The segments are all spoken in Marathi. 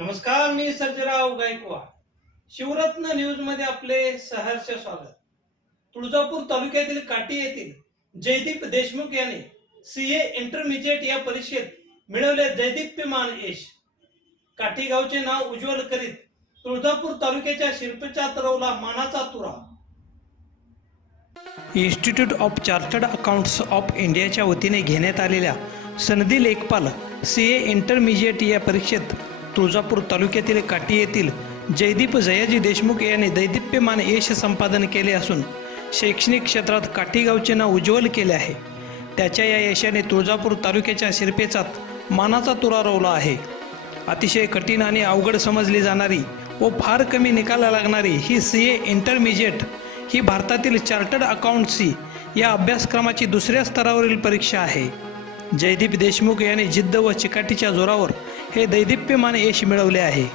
नमस्कार मी सर्जराव गायकवाड. शिवरत्न न्यूजमध्ये आपले सहर्ष स्वागत. तुळजापूर तालुक्यातील काटी येथील जयदीप देशमुख याने सीए इंटरमिजिएट या परीक्षेत मिळवले जयदीप्यमान यश. काठी गावचे नाव उज्ज्वल करीत तुळजापूर तालुक्याच्या शिल्पच्या तरवला मानाचा तुरा. Institute of chartered accounts of इंडियाच्या वतीने घेण्यात आलेल्या सनदी लेखपाल सी ए इंटरमिजिएट या परीक्षेत तुळजापूर तालुक्यातील काटी येथील जयदीप जयाजी देशमुख यांनी दैदिप्यमान यश संपादन केले असून शैक्षणिक क्षेत्रात काठी गावचे नाव उज्ज्वल केले आहे. त्याच्या या यशाने तुळजापूर तालुक्याच्या शिरपेचात मानाचा तुरा रोवला आहे. अतिशय कठीण आणि अवघड समजली जाणारी व फार कमी निकाला लागणारी ही सी ए इंटरमिजिएट ही भारतातील चार्टर्ड अकाउंटसी या अभ्यासक्रमाची दुसऱ्या स्तरावरील परीक्षा आहे. जयदीप देशमुख यांनी जिद्द व चिकाटीच्या जोरावर हे दैदिप्यमान यश मिळवले आहे.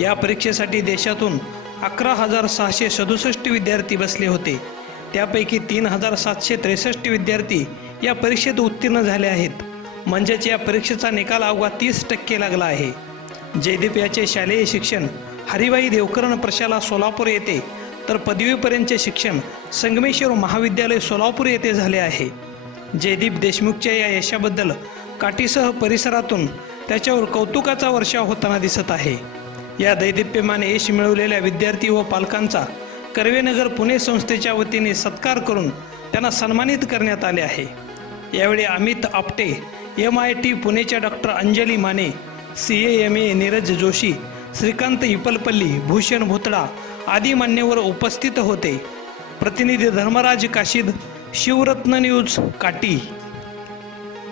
या परीक्षेसाठी देशातून अकरा हजार सहाशे सदुसष्ट विद्यार्थी बसले होते. त्यापैकी तीन हजार सातशे त्रेसष्ट विद्यार्थी या परीक्षेत उत्तीर्ण झाले आहेत. म्हणजेच या परीक्षेचा निकाल अवघा तीस टक्के लागला आहे. जयदीप याचे शालेय शिक्षण हरिबाई देवकरण प्रशाला सोलापूर येथे तर पदवीपर्यंतचे शिक्षण संगमेश्वर महाविद्यालय सोलापूर येथे झाले आहे. जयदीप देशमुखच्या या यशाबद्दल काठीसह परिसरातून त्याच्यावर कौतुकाचा वर्षाव होताना दिसत आहे. या दैदिप्यमाने यश मिळवलेल्या विद्यार्थी व पालकांचा कर्वेनगर पुणे संस्थेच्या वतीने सत्कार करून त्यांना सन्मानित करण्यात आले आहे. यावेळी Amit Apte M I T पुणेच्या doctor Anjali Mane C A M A Neeraj Joshi Shrikant Ipalpalli Bhushan Bhotda आदी मान्यवर उपस्थित होते. प्रतिनिधी धर्मराज काशीद शिवरत्न न्यूज काटी.